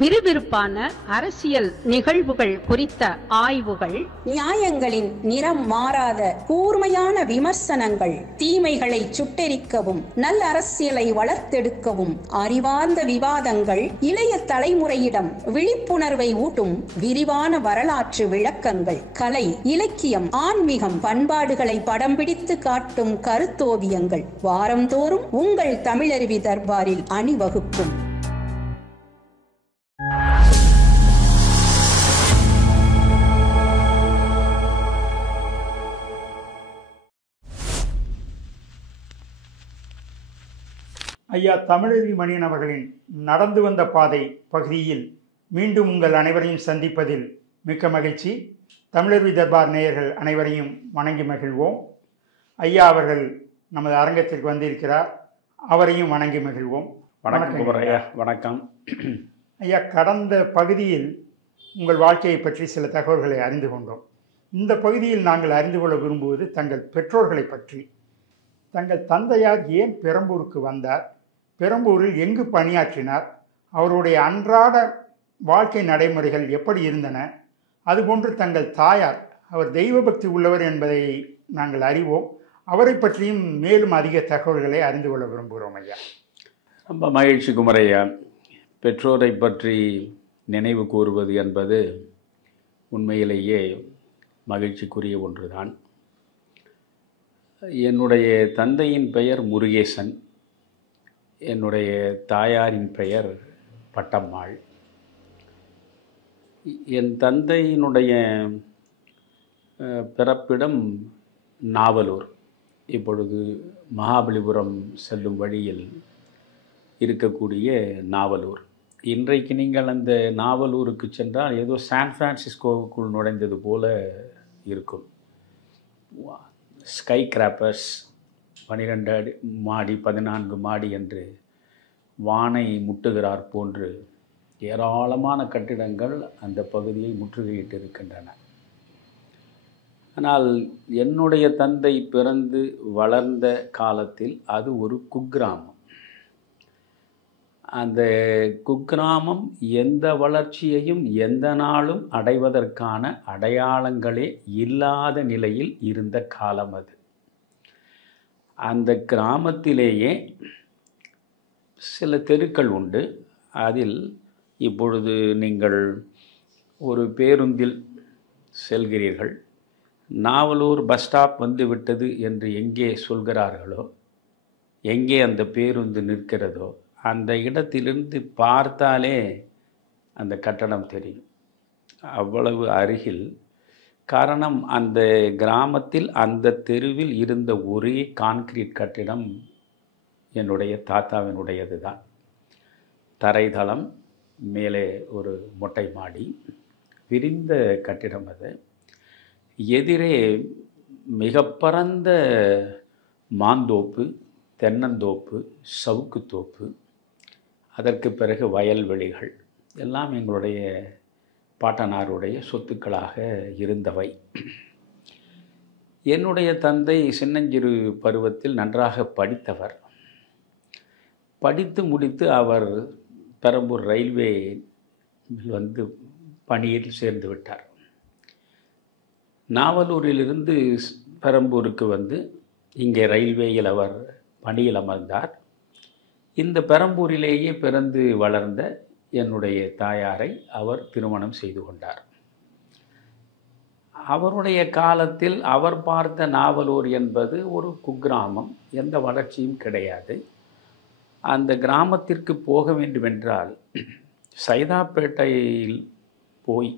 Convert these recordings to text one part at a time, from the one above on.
விறுவிறுப்பான அரசியல் நிகழ்வுகள் குறித்த ஆய்வுகள், நியாயங்களின் நிறம் மாறாத கூர்மையான விமர்சனங்கள், தீமைகளை சுட்டெரிக்கவும் நல்ல அரசியலை வளர்த்தெடுக்கவும் அறிவார்ந்த விவாதங்கள், இளைய தலைமுறையிடம் விழிப்புணர்வை ஊட்டும் விரிவான வரலாற்று விளக்கங்கள், கலை, இலக்கியம், ஆன்மீகம், பண்பாடுகளை படம் பிடித்து காட்டும் கருத்தோவியங்கள் வாரந்தோறும் உங்கள் தமிழருவி தர்பாரில் அணிவகுக்கும். ஐயா தமிழருவி மணியன் அவர்களின் நடந்து வந்த பாதை பகுதியில் மீண்டும் உங்கள் அனைவரையும் சந்திப்பதில் மிக்க மகிழ்ச்சி. தமிழருவி தர்பார் நேயர்கள் அனைவரையும் வணங்கி மகிழ்வோம். ஐயா அவர்கள் நமது அரங்கத்திற்கு வந்திருக்கிறார், அவரையும் வணங்கி மகிழ்வோம். வணக்கம் ஐயா. வணக்கம் ஐயா. கடந்த பகுதியில் உங்கள் வாழ்க்கையை பற்றி சில தகவல்களை அறிந்து கொண்டோம். இந்த பகுதியில் நாங்கள் அறிந்து கொள்ள விரும்புவது தங்கள் பெற்றோர்களை பற்றி. தங்கள் தந்தையார் ஏன் பெரம்பூருக்கு வந்தார், பெரம்பூரில் எங்கு பணியாற்றினார், அவருடைய அன்றாட வாழ்க்கை நடைமுறைகள் எப்படி இருந்தன, அதுபோன்று தங்கள் தாயார் அவர் தெய்வ பக்தி உள்ளவர் என்பதை நாங்கள் அறிவோம். அவரை பற்றியும் மேலும் அதிக தகவல்களை அறிந்து கொள்ள விரும்புகிறோம் ஐயா. ரொம்ப மகிழ்ச்சி குமரையா. பெற்றோரை பற்றி நினைவு கூறுவது என்பது உண்மையிலேயே மகிழ்ச்சிக்குரிய ஒன்றுதான். என்னுடைய தந்தையின் பெயர் முருகேசன், என்னுடைய தாயாரின் பெயர் பட்டம்மாள். என் தந்தையினுடைய பிறப்பிடம் நாவலூர், இப்பொழுது மகாபலிபுரம் செல்லும் வழியில் இருக்கக்கூடிய நாவலூர். இன்றைக்கு நீங்கள் அந்த நாவலூருக்கு சென்றால் ஏதோ சான் பிரான்சிஸ்கோவுக்குள் நுழைந்தது போல இருக்கும். ஸ்கை கிராப்பர்ஸ் 12 மாடி 14 மாடி என்று வானை முட்டுகிறார் போன்று ஏராளமான கட்டிடங்கள் அந்த பகுதியை முற்றுகையிட்டு இருக்கின்றன. ஆனால் என்னுடைய தந்தை பிறந்து வளர்ந்த காலத்தில் அது ஒரு குக்கிராமம். அந்த குக்கிராமம் எந்த வளர்ச்சியையும் எந்த நாளும் அடைவதற்கான அடையாளங்களே இல்லாத நிலையில் இருந்த காலம் அது. அந்த கிராமத்திலேயே சில தெருக்கள் உண்டு. அதில் இப்பொழுது நீங்கள் ஒரு பேருந்தில் செல்கிறீர்கள், நாவலூர் பஸ் ஸ்டாப் வந்து விட்டது என்று எங்கே சொல்கிறார்களோ, எங்கே அந்த பேருந்து நிற்கிறதோ அந்த இடத்திலிருந்து பார்த்தாலே அந்த கட்டடம் தெரியும். அவ்வளவு அருகில். காரணம், அந்த கிராமத்தில் அந்த தெருவில் இருந்த ஒரே கான்கிரீட் கட்டிடம் என்னுடைய தாத்தாவினுடையது தான். தரைதளம், மேலே ஒரு மொட்டை மாடி, விரிந்த கட்டிடம் அது. எதிரே மிக பரந்த மாந்தோப்பு, தென்னந்தோப்பு, சவுக்குத்தோப்பு, அதற்கு பிறகு வயல்வெளிகள் எல்லாம் எங்களுடைய பாட்டனாருடைய சொத்துக்களாக இருந்தவை. என்னுடைய தந்தை சின்னஞ்சிறு பருவத்தில் நன்றாக படித்தவர். படித்து முடித்து அவர் பெரம்பூர் ரயில்வே வந்து பணியில் சேர்ந்து விட்டார். நாவலூரிலிருந்து பெரம்பூருக்கு வந்து இங்கே ரயில்வேயில் அவர் பணியில் அமர்ந்தார். இந்த பெரம்பூரிலேயே பிறந்து வளர்ந்த என்னுடைய தாயாரை அவர் திருமணம் செய்து கொண்டார். அவருடைய காலத்தில் அவர் பார்த்த நாவலூர் என்பது ஒரு குக்கிராமம், எந்த வளர்ச்சியும் கிடையாது. அந்த கிராமத்திற்கு போக வேண்டுமென்றால் சைதாப்பேட்டையில் போய்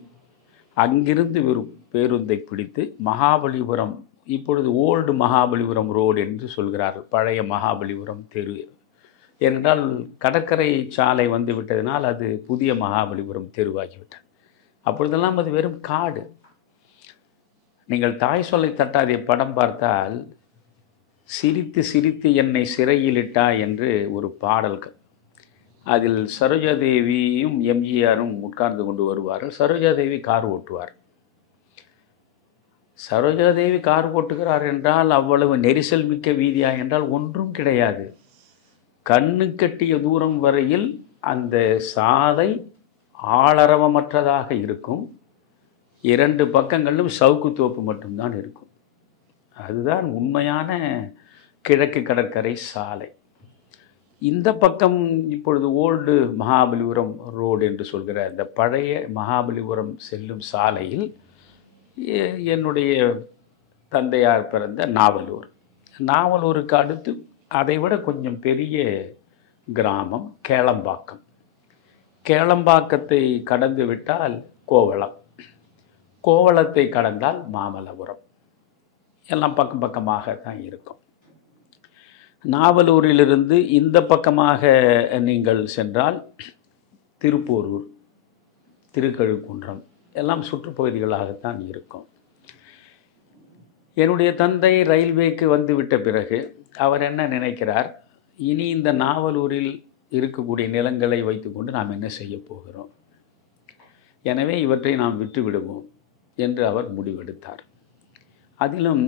அங்கிருந்து ஒரு பேருந்தை பிடித்து மகாபலிபுரம், இப்பொழுது ஓல்டு மகாபலிபுரம் ரோடு என்று சொல்கிறார்கள், பழைய மகாபலிபுரம் தெரு. ஏனென்றால் கடற்கரை சாலை வந்து விட்டதினால் அது புதிய மகாபலிபுரம் தெருவாகிவிட்டது. அப்பொழுதெல்லாம் அது வெறும் காடு. நீங்கள் தாய் சொல்லை தட்டாதே படம் பார்த்தால், சிரித்து சிரித்து என்னை சிறையிலிட்டா என்று ஒரு பாடல், அதில் சரோஜாதேவியும் எம்ஜிஆரும் உட்கார்ந்து கொண்டு வருவார்கள். சரோஜாதேவி கார் ஓட்டுவார். சரோஜாதேவி கார் ஓட்டுகிறார் என்றால் அவ்வளவு நெரிசல் மிக்க வீதியா என்றால் ஒன்றும் கிடையாது. கண்ணு கட்டிய தூரம் வரையில் அந்த சாலை ஆளரவமற்றதாக இருக்கும். 2 பக்கங்களிலும் சவுக்கு தோப்பு மட்டும்தான் இருக்கும். அதுதான் உண்மையான கிழக்கு கடற்கரை சாலை. இந்த பக்கம் இப்பொழுது ஓல்டு மகாபலிபுரம் ரோடு என்று சொல்கிற அந்த பழைய மகாபலிபுரம் செல்லும் சாலையில் என்னுடைய தந்தையார் பிறந்த நாவலூருக்கு அடுத்து அதைவிட கொஞ்சம் பெரிய கிராமம் கேளம்பாக்கம். கேளம்பாக்கத்தை கடந்து விட்டால் கோவளத்தை கடந்தால் மாமல்லபுரம். எல்லாம் பக்கம் பக்கமாக தான் இருக்கும். நாவலூரிலிருந்து இந்த பக்கமாக நீங்கள் சென்றால் திருப்போரூர், திருக்கழுக்குன்றம் எல்லாம் சுற்றுப்பகுதிகளாகத்தான் இருக்கும். என்னுடைய தந்தை ரயில்வேக்கு வந்துவிட்ட பிறகு அவர் என்ன நினைக்கிறார், இனி இந்த நாவலூரில் இருக்கக்கூடிய நிலங்களை வைத்துக்கொண்டு நாம் என்ன செய்ய போகிறோம், எனவே இவற்றை நாம் விட்டு விடுவோம் என்று அவர் முடிவெடுத்தார். அதிலும்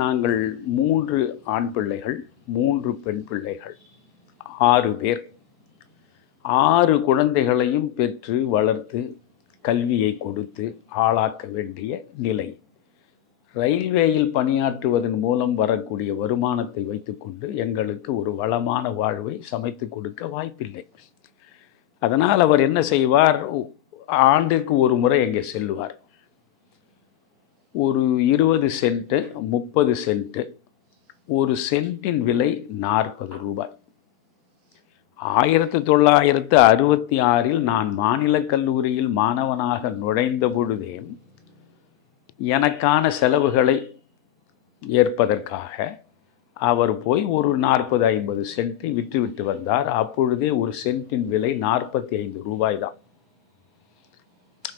நாங்கள் 3 ஆண் பிள்ளைகள் 3 பெண் பிள்ளைகள், 6 பேர். 6 குழந்தைகளையும் பெற்று வளர்த்து கல்வியை கொடுத்து ஆளாக்க வேண்டிய நிலை. ரயில்வேயில் பணியாற்றுவதன் மூலம் வரக்கூடிய வருமானத்தை வைத்துக்கொண்டு எங்களுக்கு ஒரு வளமான வாழ்வை சமைத்து கொடுக்க வாய்ப்பில்லை. அதனால் அவர் என்ன செய்வார், ஆண்டிற்கு ஒரு முறை அங்கே செல்லுவார். ஒரு 20 சென்ட்டு 30 சென்ட்டு, ஒரு சென்ட்டின் விலை 40 ரூபாய். 1966இல் நான் மாநிலக் கல்லூரியில் மாணவனாக நுழைந்த பொழுதே எனக்கான செலவுகளை ஏற்பதற்காக அவர் போய் ஒரு 40-50 சென்ட்டை விட்டு வந்தார். அப்பொழுதே ஒரு சென்ட்டின் விலை 45 ரூபாய் தான்.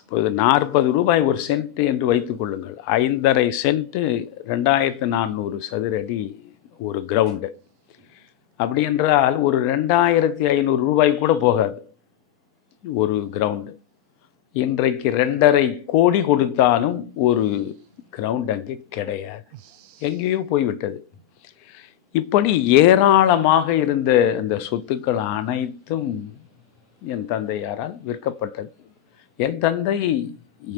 இப்போது 40 ரூபாய் ஒரு சென்ட் என்று வைத்துக்கொள்ளுங்கள். 5.5 சென்ட்டு 2400 சதுரடி ஒரு கிரவுண்டு. அப்படி என்றால் ஒரு 2500 ரூபாய் கூட போகாது ஒரு கிரவுண்டு. இன்றைக்கு 2.5 கோடி கொடுத்தாலும் ஒரு கிரவுண்ட் அங்கே கிடையாது, எங்கேயோ போய்விட்டது. இப்படி ஏராளமாக இருந்த அந்த சொத்துக்கள் அனைத்தும் என் தந்தையாரால் விற்கப்பட்டது. என் தந்தை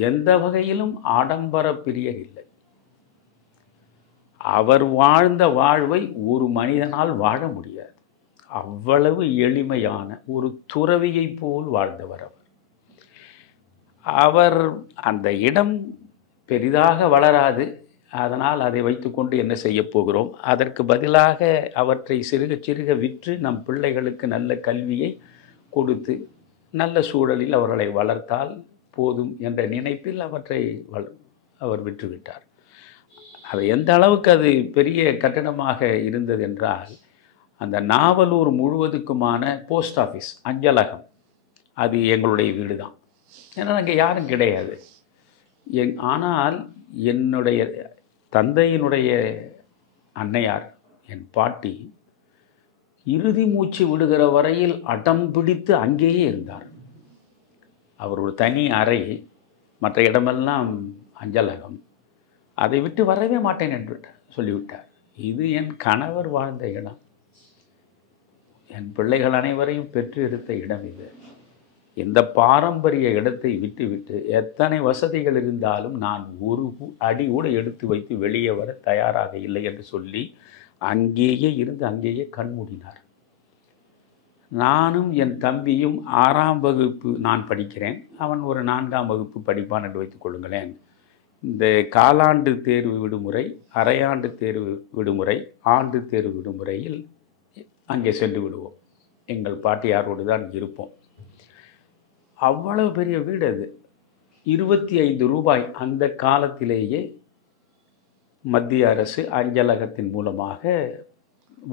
எந்த வகையிலும் ஆடம்பர பிரியர் இல்லை. அவர் வாழ்ந்த வாழ்வை ஒரு மனிதனால் வாழ முடியாது. அவ்வளவு எளிமையான ஒரு துறவியைப் போல் வாழ்ந்தவர் அவர். அவர் அந்த இடம் பெரிதாக வளராது, அதனால் அதை வைத்துக்கொண்டு என்ன செய்ய போகிறோம், அதற்கு பதிலாக அவற்றை சிறுக சிறுக விற்று நம் பிள்ளைகளுக்கு நல்ல கல்வியை கொடுத்து நல்ல சூழலில் அவர்களை வளர்த்தால் போதும் என்ற நினைப்பில் அவற்றை அவர் விற்றுவிட்டார். அது எந்த அளவுக்கு அது பெரிய கட்டணமாக இருந்தது என்றால், அந்த நாவலூர் முழுவதுக்குமான போஸ்ட் ஆஃபீஸ், அஞ்சலகம், அது எங்களுடைய வீடு தான். ஏன்னா அங்கே யாரும் கிடையாது. ஆனால் என்னுடைய தந்தையினுடைய அன்னையார், என் பாட்டி, இறுதி மூச்சு விடுகிற வரையில் அடம் பிடித்து அங்கேயே இருந்தார். அவர் ஒரு தனி அறை, மற்ற இடமெல்லாம் அஞ்சலகம், அதை விட்டு வரவே மாட்டேன் என்று சொல்லிவிட்டார். இது என் கணவர் வாழ்ந்த இடம், என் பிள்ளைகள் அனைவரையும் பெற்று எடுத்த இடம் இது. இந்த பாரம்பரிய இடத்தை விட்டுவிட்டு எத்தனை வசதிகள் இருந்தாலும் நான் ஒரு அடி கூட எடுத்து வைத்து வெளியே வர தயாராக இல்லை என்று சொல்லி அங்கேயே இருந்து அங்கேயே கண்மூடினார். நானும் என் தம்பியும் 6ஆம் வகுப்பு நான் படிக்கிறேன், அவன் ஒரு 4ஆம் வகுப்பு படிப்பான் என்று வைத்துக் கொள்ளுங்களேன். இந்த காலாண்டு தேர்வு விடுமுறை, அரையாண்டு தேர்வு விடுமுறை, ஆண்டு தேர்வு விடுமுறையில் அங்கே சென்று விடுவோம். எங்கள் பாட்டியாரோடு தான் இருப்போம். அவ்வளவு பெரிய வீடு அது. 25 ரூபாய் அந்த காலத்திலேயே மத்திய அரசு அஞ்சலகத்தின் மூலமாக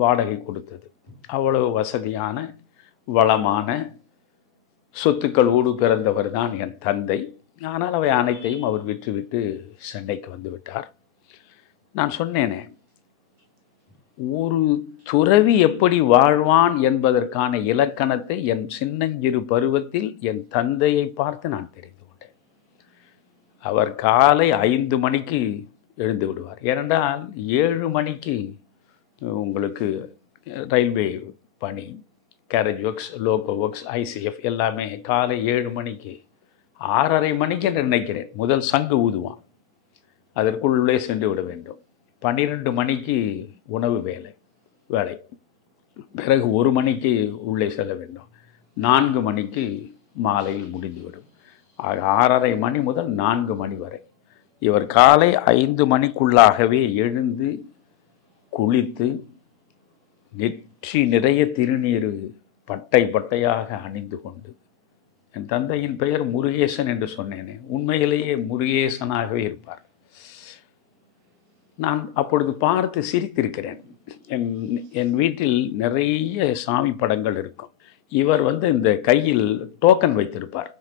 வாடகை கொடுத்தது. அவ்வளவு வசதியான வளமான சொத்துக்களோடு பிறந்தவர் தான் என் தந்தை. ஆனால் அவை அனைத்தையும் அவர் விற்றுவிட்டு சென்னைக்கு வந்து விட்டார். நான் சொன்னேனே, ஒரு துறவி எப்படி வாழ்வான் என்பதற்கான இலக்கணத்தை என் சின்னஞ்சிறு பருவத்தில் என் தந்தையை பார்த்து நான் தெரிந்து கொண்டேன். அவர் காலை 5 மணிக்கு எழுந்து விடுவார். ஏனென்றால் 7 மணிக்கு உங்களுக்கு ரயில்வே பணி, carriage works, loco works, ICF எல்லாமே காலை 7 மணிக்கு 6:30 மணிக்கு என்று நினைக்கிறேன் முதல் சங்கு ஊதுவான். அதற்குள்ளே சென்று விட வேண்டும். 12 மணிக்கு உணவு வேலை. பிறகு 1 மணிக்கு உள்ளே செல்ல வேண்டும். 4 மணிக்கு மாலையில் முடிந்துவிடும். 6:30 மணி முதல் 4 மணி வரை இவர் காலை 5 மணிக்குள்ளாகவே எழுந்து குளித்து நெற்றி நிறைய திருநீர் பட்டை பட்டையாக அணிந்து கொண்டு, என் தந்தையின் பெயர் முருகேசன் என்று சொன்னேனே, உண்மையிலேயே முருகேசனாகவே இருப்பார். நான் அப்பொழுது பார்த்து சிரித்திருக்கிறேன். என் வீட்டில் நிறைய சாமி படங்கள் இருக்கும். இவர் இந்த கையில் டோக்கன் வைத்திருப்பார்.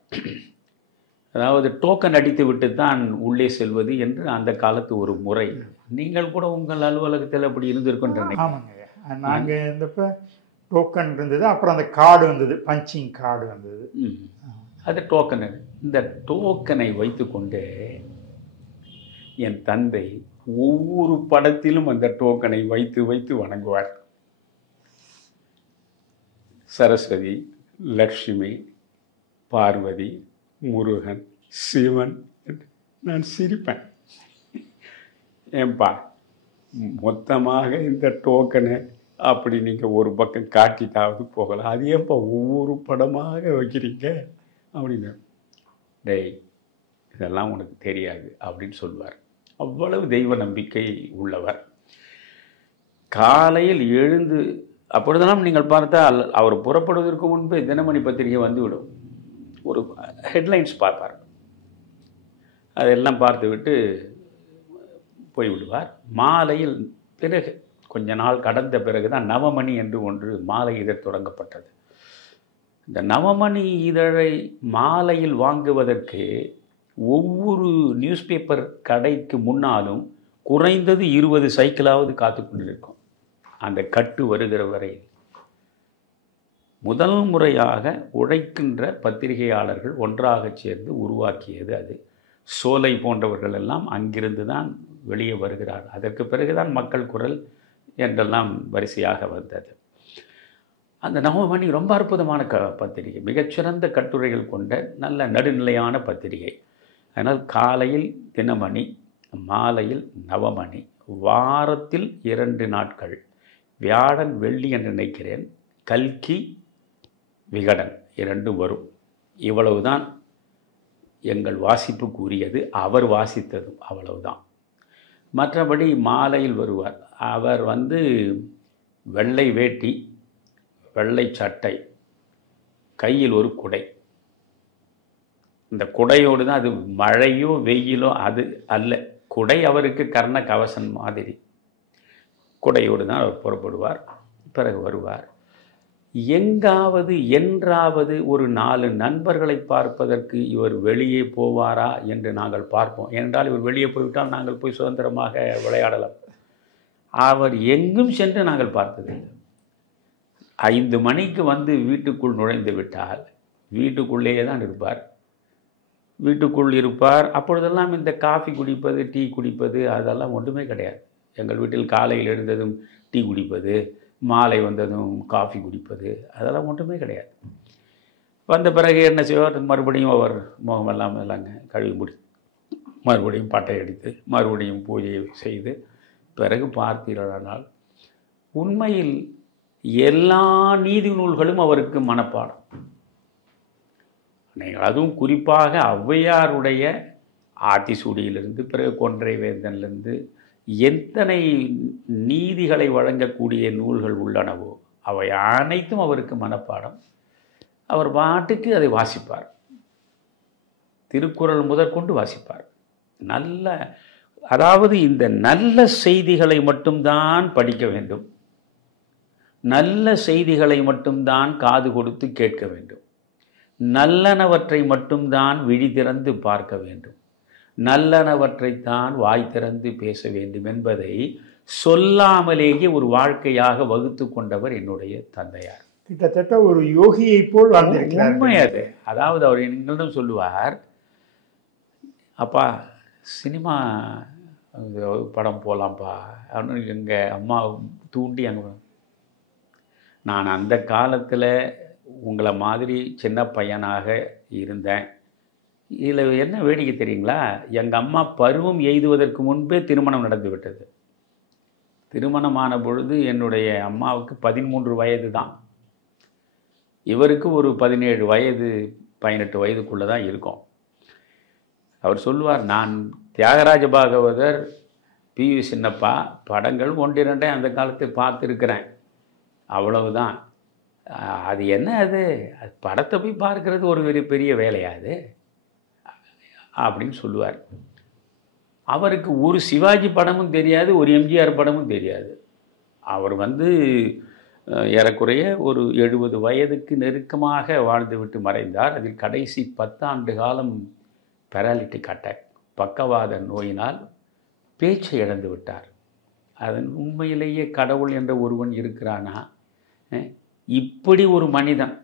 அதாவது டோக்கன் அடித்து விட்டு தான் உள்ளே செல்வது என்று அந்த காலத்து ஒரு முறை. நீங்கள் கூட உங்கள் அலுவலகத்தில் அப்படி இருந்திருக்கின்றன. ஆமாங்க, நாங்கள் இருந்தப்போ டோக்கன் இருந்தது. அப்புறம் அந்த கார்டு வந்தது, பஞ்சிங் கார்டு வந்தது. அது டோக்கன். இந்த டோக்கனை வைத்து கொண்டே என் தந்தை ஒவ்வொரு படத்திலும் அந்த டோக்கனை வைத்து வைத்து வணங்குவார். சரஸ்வதி, லக்ஷ்மி, பார்வதி, முருகன், சிவன். நான் சிரிப்பேன். ஏன்பா மொத்தமாக இந்த டோக்கனை அப்படி நீங்கள் ஒரு பக்கம் காட்டித்தாவது போகலாம், அது ஏன்பா ஒவ்வொரு படமாக வைக்கிறீங்க அப்படின்னு. டேய், இதெல்லாம் உனக்கு தெரியாது அப்படின்னு சொல்லுவார். அவ்வளவு தெய்வ நம்பிக்கை உள்ளவர். காலையில் எழுந்து அப்பொழுதெல்லாம் நீங்கள் பார்த்தால் அவர் புறப்படுவதற்கு முன்பு தினமணி பத்திரிகை வந்துவிடும். ஒரு ஹெட்லைன்ஸ் பார்ப்பார். அதெல்லாம் பார்த்துவிட்டு போய்விடுவார். மாலையில் பிறகு கொஞ்ச நாள் கடந்த பிறகு தான் நவமணி என்று ஒன்று மாலை இதழ் தொடங்கப்பட்டது. இந்த நவமணி இதழை மாலையில் வாங்குவதற்கு ஒவ்வொரு நியூஸ் பேப்பர் கடைக்கு முன்னாலும் குறைந்தது 20 சைக்கிளாவது காத்து கொண்டிருக்கும். அந்த கட்டு வருகிற வரை முதல் முறையாக உழைக்கின்ற பத்திரிகையாளர்கள் ஒன்றாக சேர்ந்து உருவாக்கியது அது. சோலை போன்றவர்கள் எல்லாம் அங்கிருந்து தான் வெளியே வருகிறார். அதற்கு பிறகுதான் மக்கள் குரல் என்றெல்லாம் வரிசையாக வந்தது. அந்த நவமணி ரொம்ப அற்புதமான பத்திரிகை, மிகச்சிறந்த கட்டுரைகள் கொண்ட நல்ல நடுநிலையான பத்திரிகை. அதனால் காலையில் தினமணி, மாலையில் நவமணி, வாரத்தில் 2 நாட்கள், வியாழன் வெள்ளி என்று நினைக்கிறேன், கல்கி, விகடன் 2 வரும். இவ்வளவுதான் எங்கள் வாசிப்புக்கு உரியது. அவர் வாசித்ததும் அவ்வளவுதான். மற்றபடி மாலையில் வருவார். அவர் வெள்ளை வேட்டி, வெள்ளை சட்டை, கையில் ஒரு குடை. இந்த குடையோடு தான், அது மழையோ வெயிலோ அது அல்ல, குடை அவருக்கு கர்ண கவசம் மாதிரி. குடையோடு தான் அவர் புறப்படுவார். பிறகு வருவார். எங்காவது என்றாவது ஒரு 4 நண்பர்களை பார்ப்பதற்கு இவர் வெளியே போவாரா என்று நாங்கள் பார்ப்போம். ஏனென்றால் இவர் வெளியே போய்விட்டால் நாங்கள் போய் சுதந்திரமாக விளையாடலாம். அவர் எங்கும் சென்று நாங்கள் பார்த்ததில்லை. 5 மணிக்கு வீட்டுக்குள் நுழைந்து விட்டால் வீட்டுக்குள்ளேயே தான் இருப்பார். வீட்டுக்குள் இருப்பார். அப்பொழுதெல்லாம் இந்த காஃபி குடிப்பது, டீ குடிப்பது அதெல்லாம் ஒன்றுமே கிடையாது. எங்கள் வீட்டில் காலையில் எழுந்ததும் டீ குடிப்பது, மாலை வந்ததும் காஃபி குடிப்பது அதெல்லாம் ஒன்றுமே கிடையாது. வந்த பிறகு என்ன செய்வார், மறுபடியும் அவர் முகமெல்லாம் எல்லாங்க கழுவி மறுபடியும் பட்டை அடித்து மறுபடியும் பூஜை செய்து பிறகு பார்த்தீர்களானால் உண்மையில் எல்லா நீதி நூல்களும் அவருக்கு மனப்பாடம். அதுவும் குறிப்பாக ஔவையாருடைய ஆத்திசூடியிலிருந்து பிறகு கொன்றை வேந்தனிலிருந்து எத்தனை நீதிகளை வழங்கக்கூடிய நூல்கள் உள்ளனவோ அவை அனைத்தும் அவருக்கு மனப்பாடம். அவர் பாட்டுக்கு அதை வாசிப்பார். திருக்குறள் முதற்கொண்டு வாசிப்பார். அதாவது இந்த நல்ல செய்திகளை மட்டும்தான் படிக்க வேண்டும், நல்ல செய்திகளை மட்டும்தான் காது கொடுத்து கேட்க வேண்டும், நல்லனவற்றை மட்டும்தான் விழி திறந்து பார்க்க வேண்டும், நல்லனவற்றைத்தான் வாய் திறந்து பேச வேண்டும் என்பதை சொல்லாமலேயே ஒரு வாழ்க்கையாக வகுத்து கொண்டவர் என்னுடைய தந்தையார். கிட்டத்தட்ட ஒரு யோகியை போல் வாழ்ந்திருக்கிறார். உண்மை அது. அதாவது அவர் எங்களிடம் சொல்லுவார், அப்பா சினிமா படம் போகலாம்ப்பா அப்படின்னு எங்கள் அம்மா தூண்டி அங்கே நான் அந்த காலத்தில் உங்களை மாதிரி சின்ன பையனாக இருந்தேன். இதில் என்ன வேடிக்கை தெரியுங்களா, எங்கள் அம்மா பருவம் எய்துவதற்கு முன்பே திருமணம் நடந்து விட்டது. திருமணமான பொழுது என்னுடைய அம்மாவுக்கு 13 வயது தான், இவருக்கு ஒரு 17 வயது 18 வயதுக்குள்ளே தான் இருக்கும். அவர் சொல்லுவார், நான் தியாகராஜ பாகவதர், P.V. சின்னப்பா படங்கள் 1-2 அந்த காலத்தில் பார்த்துருக்கிறேன், அவ்வளவுதான். அது என்ன அது படத்தை போய் பார்க்கறது ஒரு பெரிய வேலையாது அப்படின்னு சொல்லுவார். அவருக்கு ஒரு சிவாஜி படமும் தெரியாது, ஒரு எம்ஜிஆர் படமும் தெரியாது. அவர் ஏறக்குறைய ஒரு 70 வயதுக்கு நெருக்கமாக வாழ்ந்துவிட்டு மறைந்தார். அதில் கடைசி 10 ஆண்டு காலம் பேராலிட்டிக் அட்டாக், பக்கவாத நோயினால் பேச்சை இழந்து விட்டார். அதன் உண்மையிலேயே கடவுள் என்ற ஒருவன் இருக்கிறானா? இப்படி ஒரு மனிதன்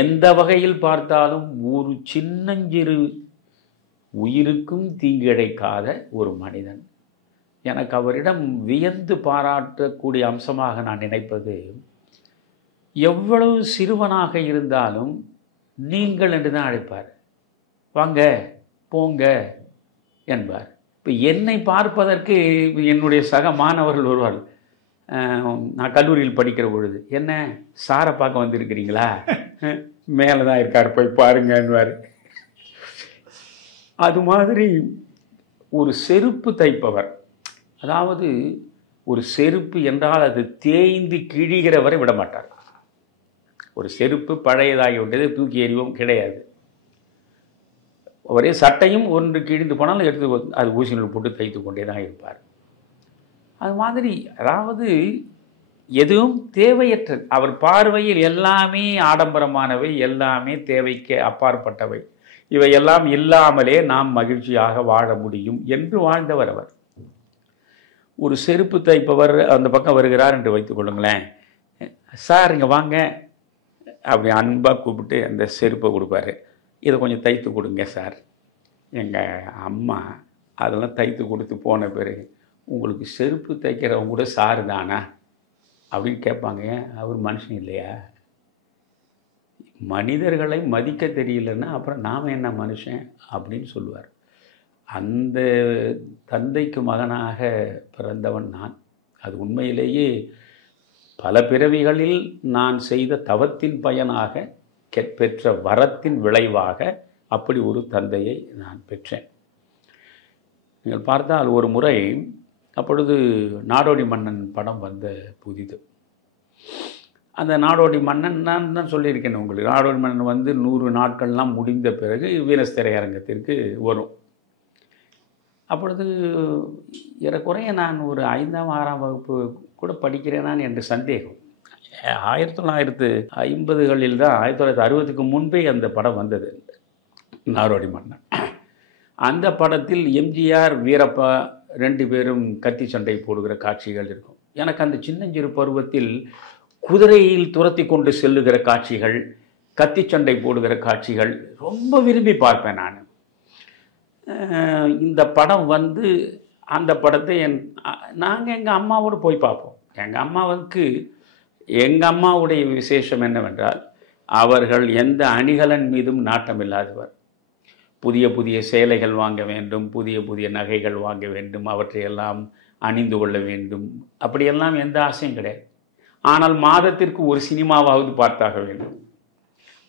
எந்த வகையில் பார்த்தாலும் ஒரு சின்னஞ்சிறு உயிருக்கும் தீங்கிழைக்காத ஒரு மனிதன். எனக்கு அவரிடம் வியந்து பாராட்டக்கூடிய அம்சமாக நான் நினைப்பது, எவ்வளவு சிறுவனாக இருந்தாலும் நீங்கள் என்று தான் அழைப்பார், வாங்க போங்க என்பார். இப்போ என்னை பார்ப்பதற்கு என்னுடைய சக மாணவர்கள் வருவார்கள். நான் கல்லூரியில் படிக்கிற பொழுது, என்ன சாரை பார்க்க வந்திருக்கிறீங்களா, மேலே தான் இருக்கார் போய் பாருங்கன்னுவார். அது மாதிரி ஒரு செருப்பு தைப்பவர், அதாவது ஒரு செருப்பு என்றால் அது தேய்ந்து கிழிகிற வரை விட மாட்டார். ஒரு செருப்பு பழையதாகி விட்டது தூக்கி எறிவும் கிடையாது. ஒரே சட்டையும் ஒன்று கிழிந்து போனாலும் எடுத்து அது ஊசிகள் போட்டு தைத்து கொண்டே தான் இருப்பார். அது மாதிரி, அதாவது எதுவும் தேவையற்றது. அவர் பார்வையில் எல்லாமே ஆடம்பரமானவை, எல்லாமே தேவைக்கு அப்பாற்பட்டவை. இவையெல்லாம் இல்லாமலே நாம் மகிழ்ச்சியாக வாழ முடியும் என்று வாழ்ந்தவர் அவர். ஒரு செருப்பு தைப்பவர் அந்த பக்கம் வருகிறார் என்று வைத்துக் கொள்ளுங்களேன். சார் இங்கே வாங்க அப்படி அன்பாக கூப்பிட்டு அந்த செருப்பை கொடுப்பாரு. இதை கொஞ்சம் தைத்து கொடுங்க சார். எங்கள் அம்மா அதெல்லாம் தைத்து கொடுத்து போன பிறகு, உங்களுக்கு செருப்பு தைக்கிறவங்க கூட சாரு தானா அப்படின்னு கேட்பாங்க. அவர் மனுஷன் இல்லையா? மனிதர்களை மதிக்க தெரியலன்னா அப்புறம் நாம் என்ன மனுஷன் அப்படின்னு சொல்லுவார். அந்த தந்தைக்கு மகனாக பிறந்தவன் நான். அது உண்மையிலேயே பல பிறவிகளில் நான் செய்த தவத்தின் பயனாக பெற்ற வரத்தின் விளைவாக அப்படி ஒரு தந்தையை நான் பெற்றேன். நீங்கள் பார்த்தால் ஒரு முறை, அப்பொழுது நாடோடி மன்னன் படம் வந்த புதிது. அந்த நாடோடி மன்னன், நான் தான் சொல்லியிருக்கேன் உங்களுக்கு, நாடோடி மன்னன் 100 நாட்கள்லாம் முடிந்த பிறகு வீனஸ் திரையரங்கத்திற்கு வரும். அப்பொழுது ஏறக்குறைய நான் ஒரு 5ஆம் 6ஆம் வகுப்பு கூட படிக்கிறேனான் என்று சந்தேகம். 1950களில் தான், 1960க்கு முன்பே அந்த படம் வந்தது, நாடோடி மன்னன். அந்த படத்தில் எம்ஜிஆர் வீரப்பா 2 பேரும் கத்தி சண்டை போடுகிற காட்சிகள் இருக்கும். எனக்கு அந்த சின்னஞ்சிறு பருவத்தில் குதிரையில் துரத்தி கொண்டு செல்லுகிற காட்சிகள், கத்தி சண்டை போடுகிற காட்சிகள் ரொம்ப விரும்பி பார்ப்பேன் நான். இந்த படம் அந்த படத்தை நாங்கள் எங்கள் அம்மாவோடு போய் பார்ப்போம். எங்கள் அம்மாவுடைய விசேஷம் என்னவென்றால், அவர்கள் எந்த அணிகலன் மீதும் நாட்டம் இல்லாதவர். புதிய புதிய சேலைகள் வாங்க வேண்டும், புதிய புதிய நகைகள் வாங்க வேண்டும், அவற்றையெல்லாம் அணிந்து கொள்ள வேண்டும், அப்படியெல்லாம் எந்த ஆசையும் கிடையாது. ஆனால் மாதத்திற்கு ஒரு சினிமாவாவது பார்த்தாக வேண்டும்.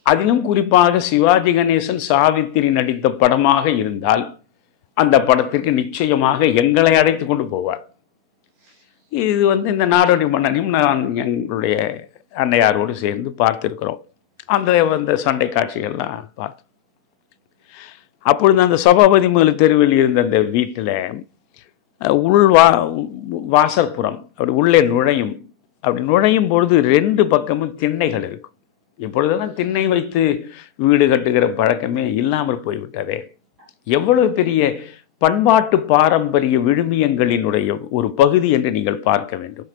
அதிலும் குறிப்பாக சிவாஜி கணேசன் சாவித்திரி நடித்த படமாக இருந்தால் அந்த படத்திற்கு நிச்சயமாக எங்களை அழைத்து கொண்டு போவார். இது இந்த நாடோடி மன்னனையும் நான் எங்களுடைய அன்னையாரோடு சேர்ந்து பார்த்துருக்கிறோம். அந்த சண்டை காட்சிகள்லாம் பார்த்தோம். அப்பொழுது அந்த சபாபதி முதல் தெருவில் இருந்த அந்த வீட்டில் வாசற்புறம் அப்படி உள்ளே நுழையும் பொழுது 2 பக்கமும் திண்ணைகள் இருக்கும். இப்பொழுதெல்லாம் திண்ணை வைத்து வீடு கட்டுகிற பழக்கமே இல்லாமல் போய்விட்டதே. எவ்வளவு பெரிய பண்பாட்டு பாரம்பரிய விழுமியங்களினுடைய ஒரு பகுதி என்று நீங்கள் பார்க்க வேண்டும்.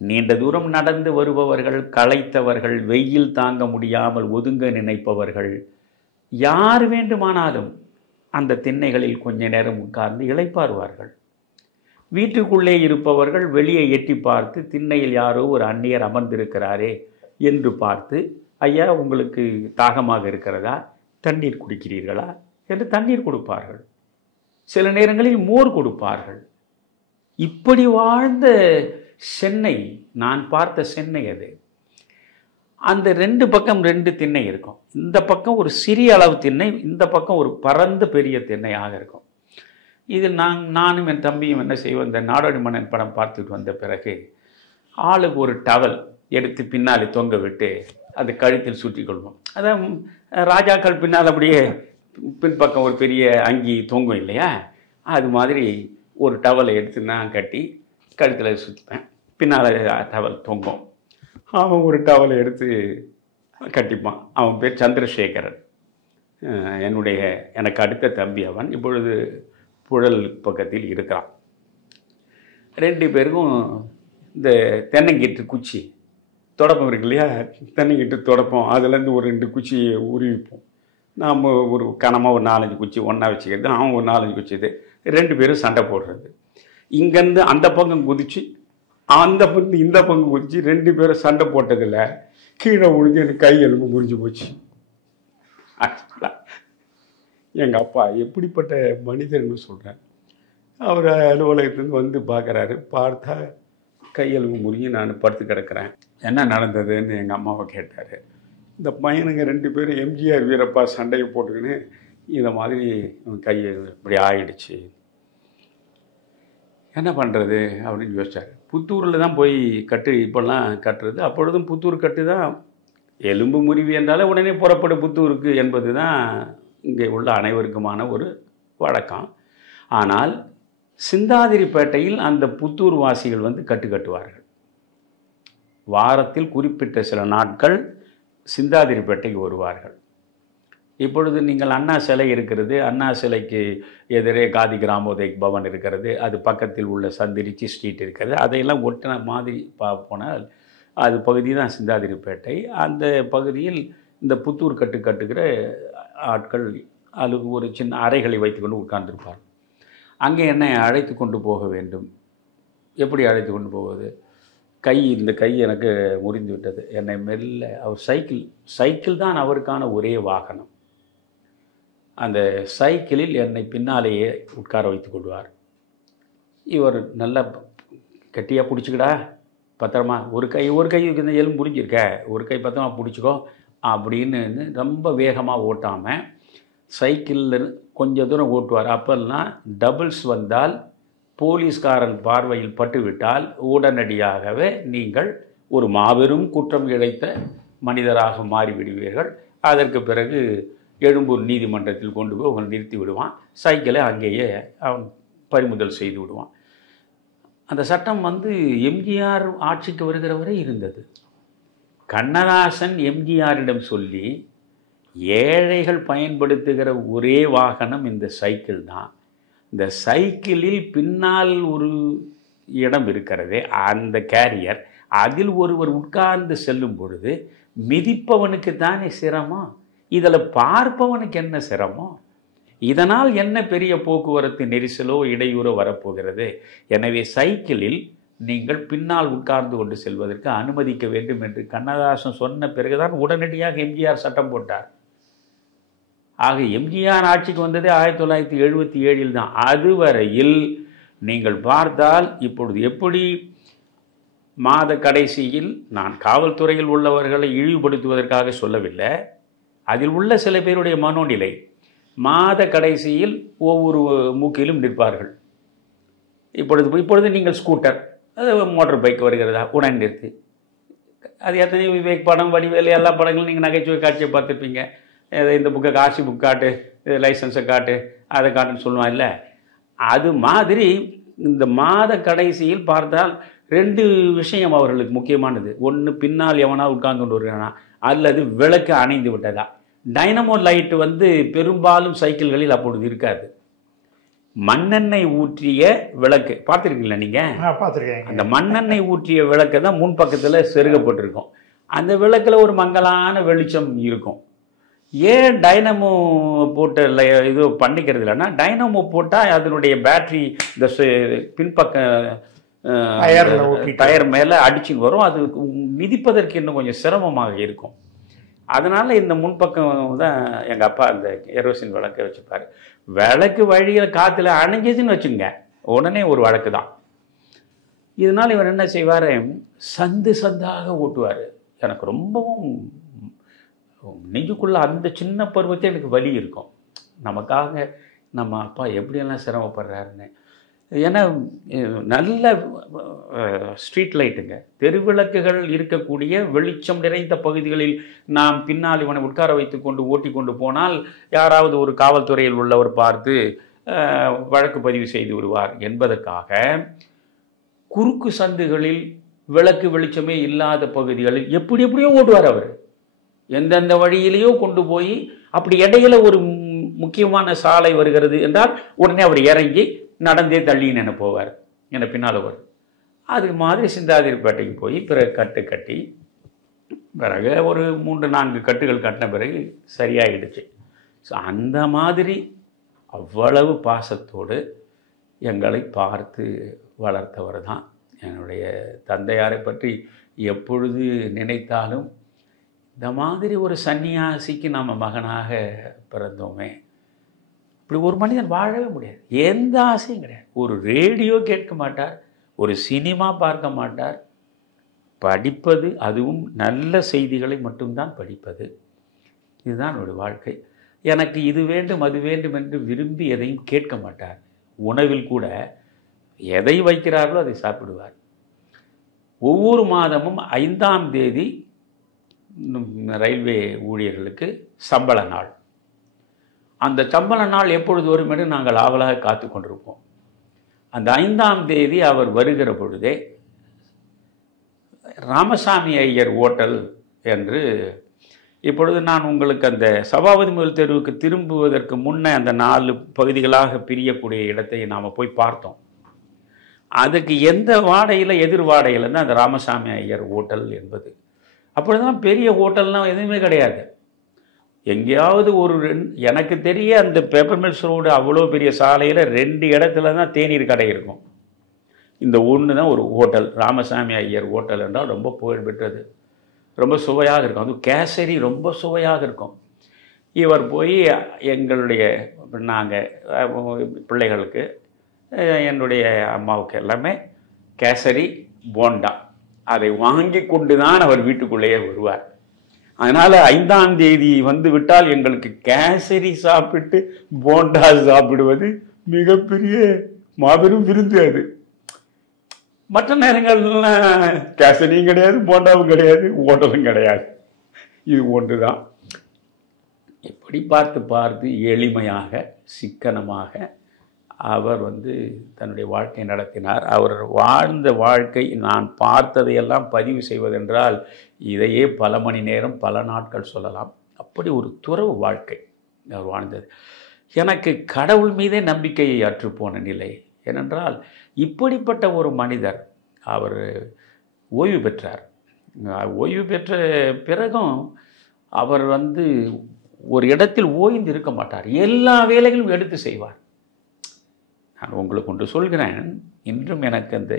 நீண்ட தூரம் நடந்து வருபவர்கள், களைத்தவர்கள், வெயில் தாங்க முடியாமல் ஒதுங்க நினைப்பவர்கள், யார் வேண்டுமானாலும் அந்த திண்ணைகளில் கொஞ்ச நேரம் உட்கார்ந்து இளைப்பாறுவார்கள். வீட்டுக்குள்ளே இருப்பவர்கள் வெளியே எட்டி பார்த்து திண்ணையில் யாரோ ஒரு அந்நியர் அமர்ந்திருக்கிறாரே என்று பார்த்து, ஐயா உங்களுக்கு தாகமாக இருக்கிறதா, தண்ணீர் குடிக்கிறீர்களா என்று தண்ணீர் கொடுப்பார்கள். சில நேரங்களில் மோர் கொடுப்பார்கள். இப்படி வாழ்ந்த சென்னை, நான் பார்த்த சென்னை அது. அந்த ரெண்டு பக்கம் ரெண்டு திண்ணை இருக்கும். இந்த பக்கம் ஒரு சிறிய அளவு திண்ணை, இந்த பக்கம் ஒரு பரந்த பெரிய திண்ணையாக இருக்கும். இதில் நானும் என் தம்பியும் என்ன செய்வோம், இந்த நாடோடி மன்னன் படம் பார்த்துட்டு வந்த பிறகு ஆளுக்கு ஒரு டவல் எடுத்து பின்னாலே தொங்க விட்டு அது கழுத்தில் சுற்றி கொள்வோம். அதான் ராஜாக்கள் பின்னால் அப்படியே பின்பக்கம் ஒரு பெரிய அங்கி தொங்கும் இல்லையா, அது மாதிரி ஒரு டவலை எடுத்து நான் கட்டி கழுத்தில் சுற்றிப்பேன். பின்னால் டவல் தொங்கும். அவன் ஒரு டவலை எடுத்து கட்டிப்பான். அவன் பேர் சந்திரசேகரன். எனக்கு அடுத்த தம்பி அவன். இப்பொழுது புழல் பக்கத்தில் இருக்கிறான். ரெண்டு பேருக்கும் இந்த தென்னங்கீற்று குச்சி தொடப்பம் இருக்கு இல்லையா, தென்னங்கீற்று தொடப்பம், அதுலேருந்து ஒரு 2 குச்சியை உருவிப்போம். நாம் ஒரு கனமாக ஒரு 4-5 குச்சி ஒன்றா வச்சுக்கிறது, அவன் ஒரு 4-5 குச்சி, இது 2 பேரும் சண்டை போடுறது. இங்கேருந்து அந்த பக்கம் குதிச்சு அந்த பக்கம் இந்த பக்கம் குதிச்சு 2 பேரும் சண்டை போட்டதில் கீழே விழுந்து எனக்கு கை எலும்பு முறிஞ்சு போச்சு. எங்கள் அப்பா எப்படிப்பட்ட மனிதர்னு சொல்கிறேன். அவர் அலுவலகத்துலேருந்து வந்து பார்க்குறாரு. பார்த்தா கையெலும்பு முறிஞ்சு நான் படுத்து கிடக்கிறேன். என்ன நடந்ததுன்னு எங்கள் அம்மாவை கேட்டார். இந்த பையனுங்க 2 பேரும் எம்ஜிஆர் வீரப்பா சண்டையை போட்டுக்கின்னு இதை மாதிரி கையை இப்படி ஆயிடுச்சு, என்ன பண்ணுறது அப்படின்னு யோசிச்சார். புத்தூரில் தான் போய் கட்டு இப்போல்லாம் கட்டுறது. அப்பொழுதும் புத்தூர் கட்டு தான். எலும்பு முறிவு என்றாலே உடனே புறப்படும் புத்தூருக்கு என்பது தான் இங்கே உள்ள அனைவருக்குமான ஒரு வழக்கம். ஆனால் சிந்தாதிரிப்பேட்டையில் அந்த புத்தூர் வாசிகள் வந்து கட்டு கட்டுவார்கள். வாரத்தில் குறிப்பிட்ட சில நாட்கள் சிந்தாதிரிப்பேட்டைக்கு வருவார்கள். இப்பொழுது நீங்கள் அண்ணா சிலை இருக்கிறது, அண்ணா சிலைக்கு எதிரே காதி கிராமோதய பவன் இருக்கிறது, அது பக்கத்தில் உள்ள சந்திரிச்சி ஸ்ட்ரீட் இருக்கிறது, அதையெல்லாம் ஒட்டின மாதிரி போனால் அது பகுதி தான் சிந்தாதிரிப்பேட்டை. அந்த பகுதியில் இந்த புத்தூர் கட்டு கட்டுகிற ஆட்கள் அதுக்கு ஒரு சின்ன அறைகளை வைத்துக்கொண்டு உட்கார்ந்துருப்பார். அங்கே என்னை அழைத்து கொண்டு போக வேண்டும். எப்படி அழைத்து கொண்டு போவது? இந்த கை எனக்கு முறிந்து விட்டது. என்னை மெல்ல அவர் சைக்கிள் தான் அவருக்கான ஒரே வாகனம். அந்த சைக்கிளில் என்னை பின்னாலேயே உட்கார வைத்து கொள்வார். இவர் நல்லா கட்டியாக பிடிச்சிக்கடா, பத்திரமா ஒரு கை இந்த எலும்பு பிடிச்சிருக்க, ஒரு கை பத்திரமா பிடிச்சிக்கோ அப்படின்னு ரொம்ப வேகமாக ஓட்டாமல் சைக்கிளில் கொஞ்சம் தூரம் ஓட்டுவார். அப்போல்லாம் டபுள்ஸ் வந்தால் போலீஸ்காரன் பார்வையில் பட்டுவிட்டால் உடனடியாகவே நீங்கள் ஒரு மாபெரும் குற்றம் இழைத்த மனிதராக மாறிவிடுவீர்கள். அதற்கு பிறகு எழும்பூர் நீதிமன்றத்தில் கொண்டு போய் அவன் நிறுத்தி விடுவான். சைக்கிளை அங்கேயே அவன் பறிமுதல் செய்து விடுவான். அந்த சட்டம் வந்து எம்ஜிஆர் ஆட்சிக்கு வருகிற வரை இருந்தது. கண்ணதாசன் எம்ஜிஆரிடம் சொல்லி ஏழைகள் பயன்படுத்துகிற ஒரே வாகனம் இந்த சைக்கிள் தான். இந்த சைக்கிளில் பின்னால் ஒரு இடம் இருக்கிறது, அந்த கேரியர், அதில் ஒருவர் உட்கார்ந்து செல்லும் பொழுது மிதிப்பவனுக்கு தானே சிரமம், இதில் பார்ப்பவனுக்கு என்ன சிரமம்? இதனால் என்ன பெரிய போக்குவரத்து நெரிசலோ இடையூறோ வரப்போகிறது? எனவே சைக்கிளில் நீங்கள் பின்னால் உட்கார்ந்து கொண்டு செல்வதற்கு அனுமதிக்க வேண்டும் என்று கண்ணதாசன் சொன்ன பிறகுதான் உடனடியாக எம்ஜிஆர் சட்டம் போட்டார். ஆக எம்ஜிஆர் ஆட்சிக்கு வந்ததே 1977 தான். அதுவரையில் நீங்கள் பார்த்தால் இப்பொழுது எப்படி மாத கடைசியில், நான் காவல்துறையில் உள்ளவர்களை இழிவுபடுத்துவதற்காக சொல்லவில்லை, அதில் உள்ள சில பேருடைய மனோநிலை, மாத கடைசியில் ஒவ்வொரு மூக்கிலும் நிற்பார்கள். இப்பொழுது நீங்கள் ஸ்கூட்டர், அது மோட்டார் பைக் வருகிறதா, உடனே நிறுத்தி. அது எத்தனை விவேக் படம், வடிவேலு, எல்லா படங்களும் நீங்கள் நகைச்சுவை காட்சியை பார்த்துருப்பீங்க. இந்த புக்கை காசி புக் காட்டு, லைசன்ஸை காட்டு, அதை காட்டுன்னு சொல்லுவான் இல்லை? அது மாதிரி இந்த மாத கடைசியில் பார்த்தால் 2 விஷயம் அவர்களுக்கு முக்கியமானது. ஒன்று, பின்னால் எவனா உட்கார்ந்து கொண்டு வருகிறானா, அல்லது விளக்கு அணைந்து விட்டதா. டைனமோ லைட்டு வந்து பெரும்பாலும் சைக்கிள்களில் அப்பொழுது இருக்காது. மண்ணெண்ணெய் ஊற்றிய விளக்கு பார்த்துருக்கீங்களா நீங்கள்? பார்த்துருக்கேன். அந்த மண்ணெண்ணெய் ஊற்றிய விளக்கை தான் முன்பக்கத்தில் செருகப்பட்டிருக்கும். அந்த விளக்கில் ஒரு மங்கலான வெளிச்சம் இருக்கும். ஏன் டைனமோ போட்டு இது பண்ணிக்கிறது இல்லைன்னா, டைனமோ போட்டால் அதனுடைய பேட்ரி இந்த பின்பக்க டயர் மேலே அடிச்சுன்னு வரும். அது மிதிப்பதற்கு இன்னும் கொஞ்சம் சிரமமாக இருக்கும். அதனால் இந்த முன்பக்கம் தான் எங்கள் அப்பா அந்த கெரோசின் விளக்கை வச்சுப்பார். விளக்கு வழியில் காற்றுல அணைஞ்சதுன்னு வச்சுங்க, உடனே ஒரு வழக்கு தான். இதனால் இவர் என்ன செய்வார், சந்து சந்தாக ஓட்டுவார். எனக்கு ரொம்பவும் நெஞ்சுக்குள்ளே அந்த சின்ன பருவத்தை எனக்கு வலி இருக்கும். நமக்காக நம்ம அப்பா எப்படியெல்லாம் சிரமப்படுறாருன்னு. ஏன்னா நல்ல ஸ்ட்ரீட் லைட்டுங்க, தெருவிளக்குகள் இருக்கக்கூடிய வெளிச்சம் நிறைந்த பகுதிகளில் நாம் பின்னால் இவனை உட்கார வைத்து கொண்டு ஓட்டி கொண்டு போனால் யாராவது ஒரு காவல்துறையில் உள்ளவர் பார்த்து வழக்கு பதிவு செய்து விடுவார் என்பதற்காக குறுக்கு சந்துகளில் விளக்கு வெளிச்சமே இல்லாத பகுதிகளில் எப்படியோ ஓட்டுவார் அவர். எந்தெந்த வழியிலேயோ கொண்டு போய், அப்படி இடையில ஒரு முக்கியமான சாலை வருகிறது என்றால் உடனே அவர் இறங்கி நடந்தே தள்ளின்னு போவார், என்னை பின்னால் வரும். அது மாதிரி சிந்தாதிரிப்பேட்டைக்கு போய் பிறகு கட்டு கட்டி, பிறகு ஒரு 3-4 கட்டுகள் கட்டின பிறகு சரியாயிடுச்சு. ஸோ அந்த மாதிரி அவ்வளவு பாசத்தோடு எங்களை பார்த்து வளர்த்தவர் தான் என்னுடைய தந்தையாரை பற்றி. எப்பொழுது நினைத்தாலும் இந்த மாதிரி ஒரு சன்னியாசிக்கு நம்ம மகனாக பிறந்தோமே, இப்படி ஒரு மனிதன் வாழவே முடியாது. எந்த ஆசையும் கிடையாது. ஒரு ரேடியோ கேட்க மாட்டார், ஒரு சினிமா பார்க்க மாட்டார். படிப்பது, அதுவும் நல்ல செய்திகளை மட்டும்தான் படிப்பது. இதுதான் என்னுடைய வாழ்க்கை. எனக்கு இது வேண்டும் அது வேண்டும் என்று விரும்பி எதையும் கேட்க மாட்டார். உணவில் கூட எதை வைக்கிறார்களோ அதை சாப்பிடுவார். ஒவ்வொரு மாதமும் 5ஆம் தேதி ரயில்வே ஊழியர்களுக்கு சம்பள நாள். அந்த சம்பள நாள் எப்பொழுது வரும் என்று நாங்கள் ஆவலாக காத்து கொண்டிருப்போம். அந்த 5ஆம் தேதி அவர் வருகிற பொழுதே ராமசாமி ஐயர் ஹோட்டல் என்று, இப்பொழுது நான் உங்களுக்கு அந்த சபாபதி முதல் தெருவுக்கு திரும்புவதற்கு முன்னே அந்த 4 பகுதிகளாக பிரியக்கூடிய இடத்தை நாம் போய் பார்த்தோம். அதுக்கு எந்த வாடையில், எதிர் வாடையில் தான் அந்த ராமசாமி ஐயர் ஹோட்டல் என்பது. அப்பொழுதுதான் பெரிய ஹோட்டல்லாம் எதுவுமே கிடையாது. எங்கேயாவது ஒரு எனக்கு தெரிய அந்த பேப்பர் மில்ஸ் ரோடு அவ்வளோ பெரிய சாலையில் 2 இடத்துல தான் தேநீர் கடை இருக்கும். இந்த ஒன்று தான் ஒரு ஹோட்டல், ராமசாமி ஐயர் ஹோட்டல் என்றால் ரொம்ப புகழ் பெற்றது. ரொம்ப சுவையாக இருக்கும். அது கேசரி ரொம்ப சுவையாக இருக்கும். இவர் போய் எங்களுடைய நாங்கள் பிள்ளைகளுக்கு, என்னுடைய அம்மாவுக்கு எல்லாமே கேசரி போண்டா அதை வாங்கி கொண்டு தான் அவர் வீட்டுக்குள்ளேயே வருவார். அதனால் 5ஆம் தேதி வந்து விட்டால் எங்களுக்கு கேசரி சாப்பிட்டு போண்டா சாப்பிடுவது மிகப்பெரிய மாபெரும் விருந்து. அது மற்ற நேரங்கள்லாம் கேசரியும் கிடையாது, போண்டாவும் கிடையாது, ஹோட்டலும் கிடையாது. இது ஒன்று தான். இப்படி பார்த்து பார்த்து எளிமையாக சிக்கனமாக அவர் தன்னுடைய வாழ்க்கை நடத்தினார். அவர் வாழ்ந்த வாழ்க்கை நான் பார்த்ததையெல்லாம் பதிவு செய்வதென்றால் இதையே பல மணி நேரம் பல நாட்கள் சொல்லலாம். அப்படி ஒரு துறவு வாழ்க்கை அவர் வாழ்ந்தது. எனக்கு கடவுள் மீதே நம்பிக்கையை அற்றுப்போன நிலை. ஏனென்றால் இப்படிப்பட்ட ஒரு மனிதர் அவர் ஓய்வு பெற்றார். ஓய்வு பெற்ற பிறகும் அவர் ஒரு இடத்தில் ஓய்ந்து இருக்க மாட்டார். எல்லா வேலைகளும் எடுத்து செய்வார். நான் உங்களுக்கு ஒன்று சொல்கிறேன், இன்றும் எனக்கு அந்த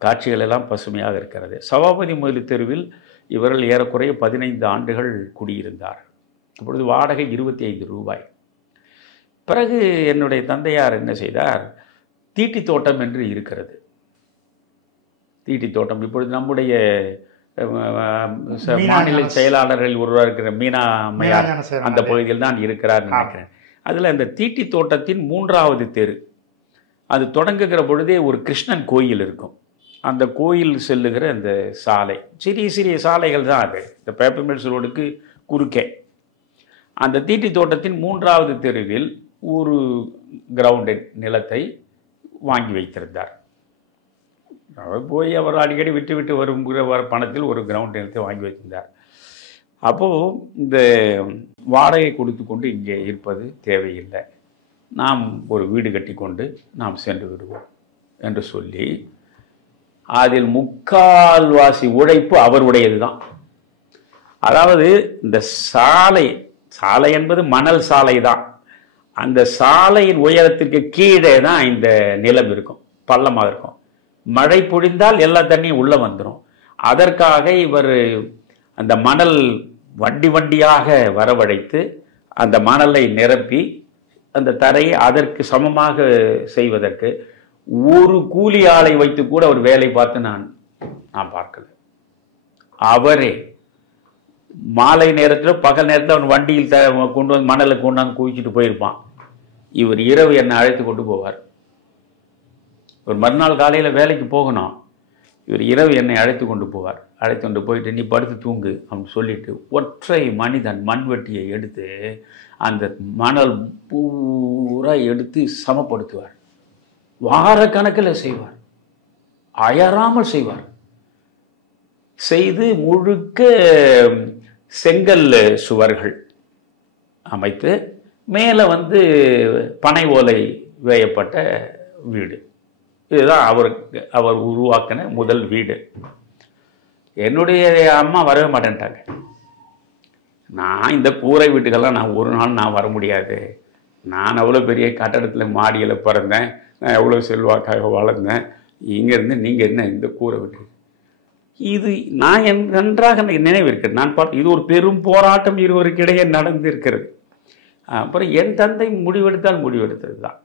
காட்சிகள் எல்லாம் பசுமையாக இருக்கிறது. சபாபதி முதல் தெருவில் இவர்கள் ஏறக்குறைய 15 ஆண்டுகள் குடியிருந்தார். அப்பொழுது வாடகை 25 ரூபாய். பிறகு என்னுடைய தந்தையார் என்ன செய்தார், தீட்டி தோட்டம் என்று இருக்கிறது. தீட்டி தோட்டம் இப்பொழுது நம்முடைய மாநில செயலாளர்கள் ஒருவராக இருக்கிற மீனா அம்மையார் அந்த பகுதியில் தான் இருக்கிறார் நினைக்கிறேன். அதில் அந்த தீட்டி தோட்டத்தின் 3வது தெரு, அது தொடங்குகிற பொழுதே ஒரு கிருஷ்ணன் கோயில் இருக்கும். அந்த கோயில் செல்லுகிற அந்த சாலை, சிறிய சிறிய சாலைகள் தான் அது, இந்த பேப்பர் மில்ஸ் ரோடுக்கு குறுக்கே. அந்த தீட்டி தோட்டத்தின் 3வது தெருவில் ஒரு கிரவுண்டு நிலத்தை வாங்கி வைத்திருந்தார். அவர் போய் அவர் அடிக்கடி விட்டு விட்டு வருகிற பணத்தில் ஒரு கிரவுண்ட் நிலத்தை வாங்கி வைத்திருந்தார். அப்போது இந்த வாடகை கொடுத்து கொண்டு இங்கே இருப்பது தேவையில்லை, நாம் ஒரு வீடு கட்டி கொண்டு நாம் சென்று விடுவோம் என்று சொல்லி அதில் 3/4 உழைப்பு அவருடையது தான். அதாவது இந்த சாலை என்பது மணல் சாலை தான். அந்த சாலையின் உயரத்திற்கு கீழே தான் இந்த நிலம் இருக்கும், பள்ளமாக இருக்கும். மழை பொழிந்தால் எல்லா தண்ணியும் உள்ள வந்துடும். அதற்காக இவர் அந்த மணல் வண்டி வண்டியாக வரவழைத்து அந்த மணலை நிரப்பி அந்த தரையை அதற்கு சமமாக செய்வதற்கு ஒரு கூலி ஆளை வைத்து கூட அவர் வேலை பார்த்து நான் பார்க்கல. அவரே மாலை நேரத்தில் பகல் நேரத்தில் அவன் வண்டியில் கொண்டு வந்து மணலை கொண்டு வந்து குவிச்சிட்டு போயிருப்பான். இவர் இரவு என்னை அழைத்து கொண்டு போவார். ஒரு மறுநாள் காலையில் வேலைக்கு போகணும், இவர் இரவு என்னை அழைத்து கொண்டு போவார். அழைத்து கொண்டு போயிட்டு நீ படுத்து தூங்கு அப்படின்னு சொல்லிட்டு ஒற்றை மனிதன் மண்வெட்டியை எடுத்து அந்த மணல் பூரா எடுத்து சமப்படுத்துவார். வாரக்கணக்கில் செய்வார், அயராமல் செய்வார். செய்து முழுக்க செங்கல் சுவர்கள் அமைத்து மேலே பனை ஓலை வேயப்பட்ட வீடு. இதுதான் அவர் உருவாக்கின முதல் வீடு. என்னுடைய அம்மா வரவே மாட்டேன்ட்டாங்க. நான் இந்த கூரை வீட்டுக்கெல்லாம் நான் ஒரு நாள் வர முடியாது. நான் அவ்வளோ பெரிய கட்டடத்தில் மாடியில் பிறந்தேன், நான் எவ்வளோ செல்வாக்காக வளர்ந்தேன், இங்கேருந்து நீங்கள் என்ன இந்த கூரை வீட்டு? இது நான் நன்றாக நினைவு இருக்கிறது. நான் பார்த்து இது ஒரு பெரும் போராட்டம் இருவருக்கிடையே நடந்திருக்கிறது. அப்புறம் என் தந்தை முடிவெடுத்தது தான்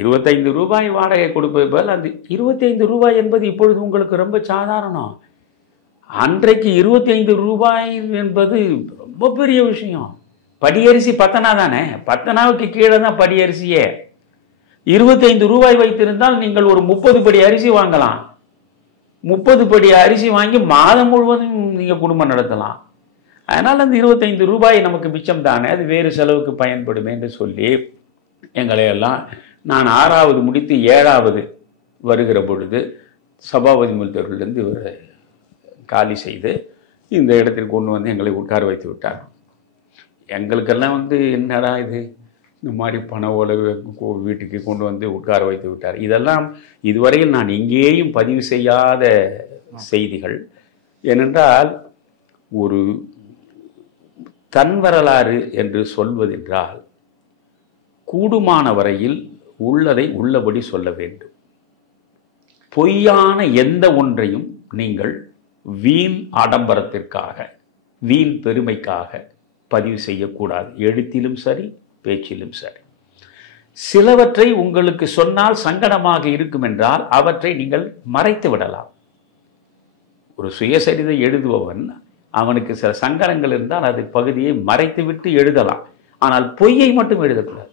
25 ரூபாய் வாடகை கொடுப்பது போல் அந்த 25 ரூபாய் என்பது இப்பொழுது உங்களுக்கு ரொம்ப சாதாரணம். அன்றைக்கு 25 ரூபாய் என்பது ரொம்ப பெரிய விஷயம். படியரிசி 10 தானே, 10 கீழே தான் படியரிசியே. 25 ரூபாய் வைத்திருந்தால் நீங்கள் ஒரு 30 படி அரிசி வாங்கலாம். 30 படி அரிசி வாங்கி மாதம் முழுவதும் நீங்கள் குடும்பம் நடத்தலாம். அதனால் அந்த 25 ரூபாய் நமக்கு மிச்சம் தானே, அது வேறு செலவுக்கு பயன்படுமே என்று சொல்லி எங்களையெல்லாம் நான் 6வது முடித்து 7வது வருகிற பொழுது சபாபதி முல்தூரிலிருந்து இவரை காலி செய்து இந்த இடத்திற்கு கொண்டு வந்து எங்களை உட்கார வைத்து விட்டார். எங்களுக்கெல்லாம் என்னடா இது, இந்த மாதிரி பண ஓலை வீட்டுக்கு கொண்டு வந்து உட்கார வைத்து விட்டார். இதெல்லாம் இதுவரையில் நான் எங்கேயும் பதிவு செய்யாத செய்திகள். ஏனென்றால் ஒரு தன் வரலாறு என்று சொல்வதென்றால் கூடுமான வரையில் உள்ளதை உள்ளபடி சொல்ல வேண்டும். பொய்யான எந்த ஒன்றையும் நீங்கள் வீண் ஆடம்பரத்திற்காக வீண் பெருமைக்காக பதிவு செய்யக்கூடாது. எழுத்திலும் சரி, பேச்சிலும் சரி. சிலவற்றை உங்களுக்கு சொன்னால் சங்கடமாக இருக்கும் என்றால் அவற்றை நீங்கள் மறைத்து விடலாம். ஒரு சுயசரிதை எழுதுபவன் அவனுக்கு சில சங்கடங்கள் இருந்தால் அது பகுதியை மறைத்துவிட்டு எழுதலாம். ஆனால் பொய்யை மட்டும் எழுதக்கூடாது.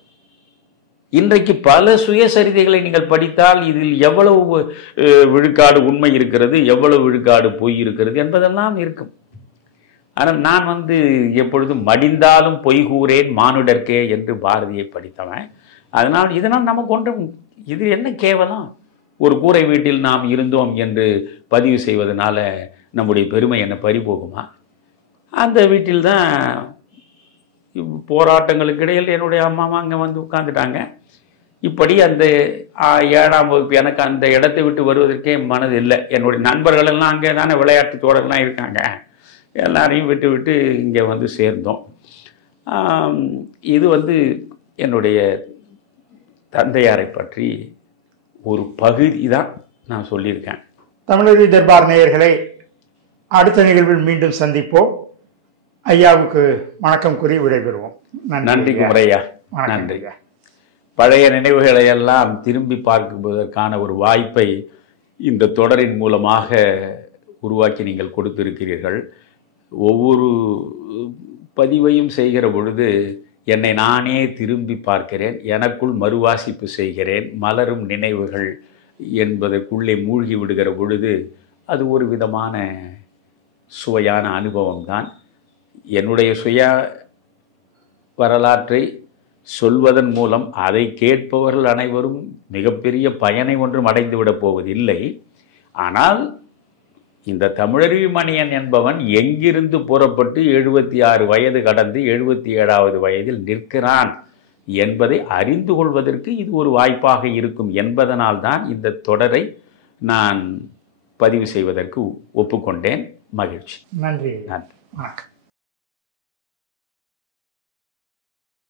இன்றைக்கு பல சுயசரிதைகளை நீங்கள் படித்தால் இதில் எவ்வளவு விழுக்காடு உண்மை இருக்கிறது, எவ்வளவு விழுக்காடு பொய் இருக்கிறது என்பதெல்லாம் இருக்கும். ஆனால் நான் எப்பொழுதும் மடிந்தாலும் பொய் கூறேன் மானுடர்க்கே என்று பாரதியை படித்தவன். இதனால் நமக்கு ஒன்றும் இது என்ன கேவலம்? ஒரு கூரை வீட்டில் நாம் இருந்தோம் என்று பதிவு செய்வதனால நம்முடைய பெருமை என்ன பறிபோகுமா? அந்த வீட்டில் தான் போராட்டங்களுக்கு இடையில் என்னுடைய அம்மாவும் அங்கே உட்காந்துட்டாங்க. இப்படி அந்த 7ஆம் வகுப்பு எனக்கு அந்த இடத்தை விட்டு வருவதற்கே மனது இல்லை. என்னுடைய நண்பர்கள் எல்லாம் அங்கே தானே விளையாட்டு தோழர்கள்லாம் இருக்காங்க. எல்லாரையும் விட்டு இங்கே சேர்ந்தோம். இது என்னுடைய தந்தையாரை பற்றி ஒரு பகுதி தான் நான் சொல்லியிருக்கேன். தமிழருவி தர்பார் நேயர்களை அடுத்த நிகழ்வில் மீண்டும் சந்திப்போம். ஐயாவுக்கு வணக்கம் கூறி விடைபெறுவோம். நன்றி குமரையா, நன்றி. பழைய நினைவுகளை எல்லாம் திரும்பி பார்க்குவதற்கான ஒரு வாய்ப்பை இந்த தொடரின் மூலமாக உருவாக்கி நீங்கள் கொடுத்திருக்கிறீர்கள். ஒவ்வொரு பதிவையும் செய்கிற பொழுது என்னை நானே திரும்பி பார்க்கிறேன், எனக்குள் மறுவாசிப்பு செய்கிறேன். மலரும் நினைவுகள் என்பதற்குள்ளே மூழ்கி விடுகிற பொழுது அது ஒரு விதமான சுவையான அனுபவம்தான். என்னுடைய சுய வரலாற்றை சொல்வதன் மூலம் அதை கேட்பவர்கள் அனைவரும் மிகப்பெரிய பயனை ஒன்றும் அடைந்துவிடப் போவதில்லை. ஆனால் இந்த தமிழருவி மணியன் என்பவன் எங்கிருந்து புறப்பட்டு 76 வயது கடந்து 77வது வயதில் நிற்கிறான் என்பதை அறிந்து கொள்வதற்கு இது ஒரு வாய்ப்பாக இருக்கும் என்பதனால்தான் இந்த தொடரை நான் பதிவு செய்வதற்கு ஒப்புக்கொண்டேன். மகிழ்ச்சி. நன்றி. நன்றி. வணக்கம்.